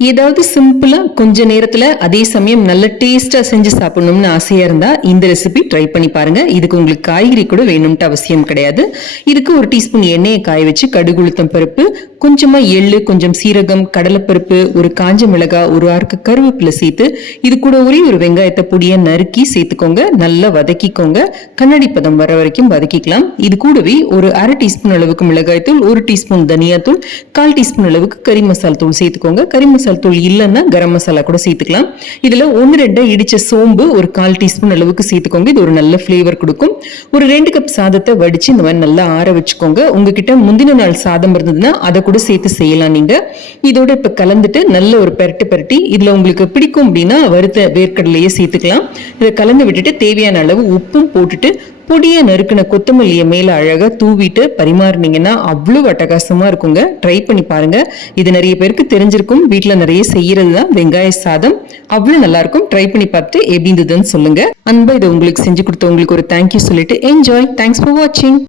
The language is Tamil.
ஏதாவது சிம்பிளா கொஞ்ச நேரத்துல அதே சமயம் நல்ல டேஸ்டா செஞ்சு சாப்பிடணும்னு ஆசையா இருந்தா இந்த ரெசிபி ட்ரை பண்ணி பாருங்க. இதுக்கு உங்களுக்கு காய்கறி கூட வேணும்ட்டு அவசியம் கிடையாது. இதுக்கு ஒரு டீஸ்பூன் எண்ணெயை காய வச்சு கடுகு உளுத்தம் பருப்பு, கொஞ்சமா எள்ளு, கொஞ்சம் சீரகம், கடலைப்பருப்பு, ஒரு காஞ்ச மிளகாய், ஒரு ஆறுக்கு கருவேப்பிலை சேர்த்து இது கூட ஒரு வெங்காயத்தை பொடியா நறுக்கி சேர்த்துக்கோங்க. நல்லா வதக்கிக்கோங்க. கண்ணாடி பதம் வர வரைக்கும் வதக்கிக்கலாம். இது கூடவே ஒரு அரை டீஸ்பூன் அளவுக்கு மிளகாய் தூள், ஒரு டீஸ்பூன் தனியா தூள், 1/4 டீஸ்பூன் அளவுக்கு கறி மசாலா தூள் சேர்த்துக்கோங்க. கறி மசாலா தூள் இல்லைன்னா கரம் மசாலா கூட சேர்த்துக்கலாம். இதுல 1-2 இடிச்ச சோம்பு ஒரு 1/4 டீஸ்பூன் அளவுக்கு சேர்த்துக்கோங்க. இது ஒரு நல்ல ஃபிளேவர் கொடுக்கும். ஒரு 2 கப் சாதத்தை வடிச்சு இந்த மாதிரி நல்லா ஆற வச்சுக்கோங்க. உங்ககிட்ட முந்தின நாள் சாதம் இருந்ததுன்னா அதை கூட சேர்த்து செய்யலாம். நீங்க இதோட இப்ப கலந்துட்டு நல்ல ஒரு பெரட்டி இதுல உங்களுக்கு பிடிக்கும் அப்படின்னா வறுத்த வேர்க்கடலையே சேர்த்துக்கலாம். இதை கலந்து விட்டுட்டு தேவையான அளவு உப்பும் போட்டுட்டு பொடிய நறுக்கின கொத்தமல்லியை மேல அழகா தூவிட்டு பரிமாறினீங்கன்னா அவ்வளவு அட்டகாசமா இருக்குங்க. ட்ரை பண்ணி பாருங்க. இது நிறைய பேருக்கு தெரிஞ்சிருக்கும். வீட்டுல நிறைய செய்யறது தான் வெங்காய சாதம். அவ்வளவு நல்லா இருக்கும். ட்ரை பண்ணி பார்த்து எப்படி இருந்ததுன்னு சொல்லுங்க. அன்பா இதை உங்களுக்கு செஞ்சு கொடுத்த உங்களுக்கு ஒரு தேங்க்யூ சொல்லிட்டு என்ஜாய். தேங்க்ஸ் ஃபார் வாட்சிங்.